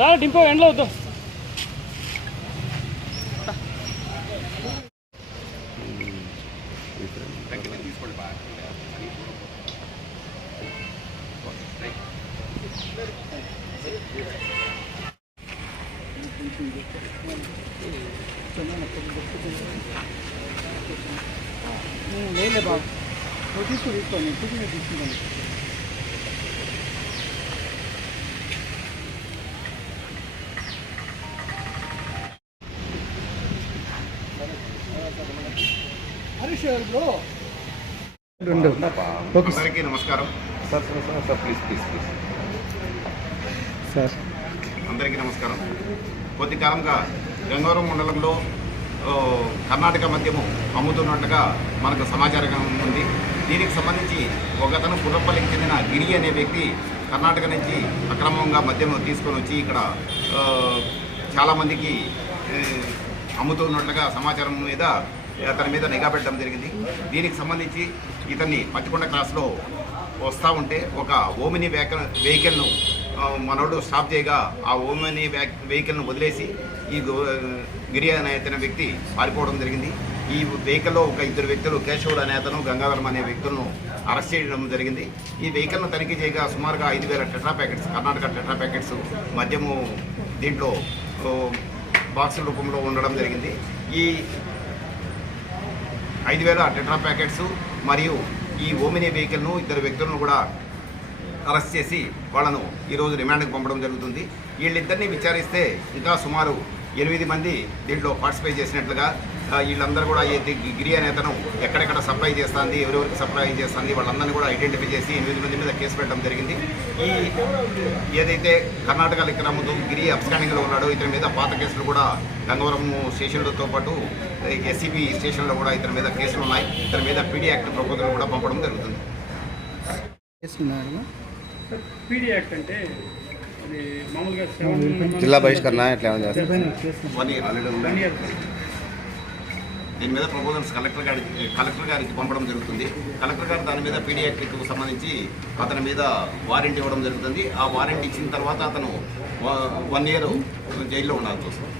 రా డింపో ఎండ్లో వద్దాం. లేలే బాబు నువ్వు తీసుకో నేను తీసుకుంటాను. అందరికీ నమస్కారం సార్. Please sir. అందరికీ నమస్కారం. కొద్ది కాలంగా గంగవరం మండలంలో కర్ణాటక మద్యము అమ్ముతున్నట్టుగా మనకు సమాచారం ఉంది. దీనికి సంబంధించి ఒకతను పుర్రపల్లికి చెందిన గిరి అనే వ్యక్తి కర్ణాటక నుంచి అక్రమంగా మద్యం తీసుకొని వచ్చి ఇక్కడ చాలామందికి అమ్ముతున్నట్లుగా సమాచారం మీద అతని మీద నిఘా పెట్టడం జరిగింది. దీనికి సంబంధించి ఇతన్ని పత్తికొండ క్రాస్లో వస్తూ ఉంటే ఒక ఓమిని వెహికల్ను మనోడు స్టాప్ చేయగా ఆ ఓమిని వెహికల్ను వదిలేసి ఈ గిరి అనే అతని వ్యక్తి పారిపోవడం జరిగింది. ఈ వెహికల్లో ఒక ఇద్దరు వ్యక్తులు, కేశవుడు అనే అతను, గంగాధరం అనే వ్యక్తులను అరెస్ట్ చేయడం జరిగింది. ఈ వెహికల్ను తనిఖీ చేయగా సుమారుగా 5,000 tetra packets, Karnataka tetra packets మద్యము దీంట్లో బాక్సుల రూపంలో ఉండడం జరిగింది. ఈ 5,000 టెట్రా ప్యాకెట్స్ మరియు ఈ ఓమిని వెహికల్ను ఇద్దరు వ్యక్తులను కూడా అరెస్ట్ చేసి వాళ్ళను ఈరోజు రిమాండ్కి పంపడం జరుగుతుంది. వీళ్ళిద్దరినీ విచారిస్తే ఇంకా సుమారు 8 మంది దీంట్లో పార్టిసిపేట్ చేసినట్లుగా, వీళ్ళందరూ కూడా గిరి అనే అతను ఎక్కడెక్కడ సప్లై చేస్తుంది, ఎవరెవరికి సప్లై చేస్తుంది వాళ్ళందరినీ కూడా ఐడెంటిఫై చేసి 8 మంది మీద కేసు పెట్టడం జరిగింది. ఈ ఏదైతే కర్ణాటక లిక్కర్ అమ్ముతూ గిరి అబ్స్టాండింగ్లో ఉన్నాడో ఇతని మీద పాత కేసులు కూడా గంగవరం స్టేషన్లతో పాటు ఎస్సీబీ స్టేషన్లో కూడా ఇతని మీద కేసులు ఉన్నాయి. ఇతని మీద పీడీ యాక్ట్ ప్రపోజల్ కూడా పంపడం జరుగుతుంది. పీడీ యాక్ట్ అంటే జిల్లా బహిష్కరణ ఎట్లా దీని మీద ప్రపోజల్స్ కలెక్టర్ గారికి పంపడం జరుగుతుంది. కలెక్టర్ గారు దాని మీద పీడీ యాక్ట్కు సంబంధించి అతని మీద వారెంట్ ఇవ్వడం జరుగుతుంది. ఆ వారెంట్ ఇచ్చిన తర్వాత అతను 1 year జైల్లో ఉండాల్సి వస్తుంది.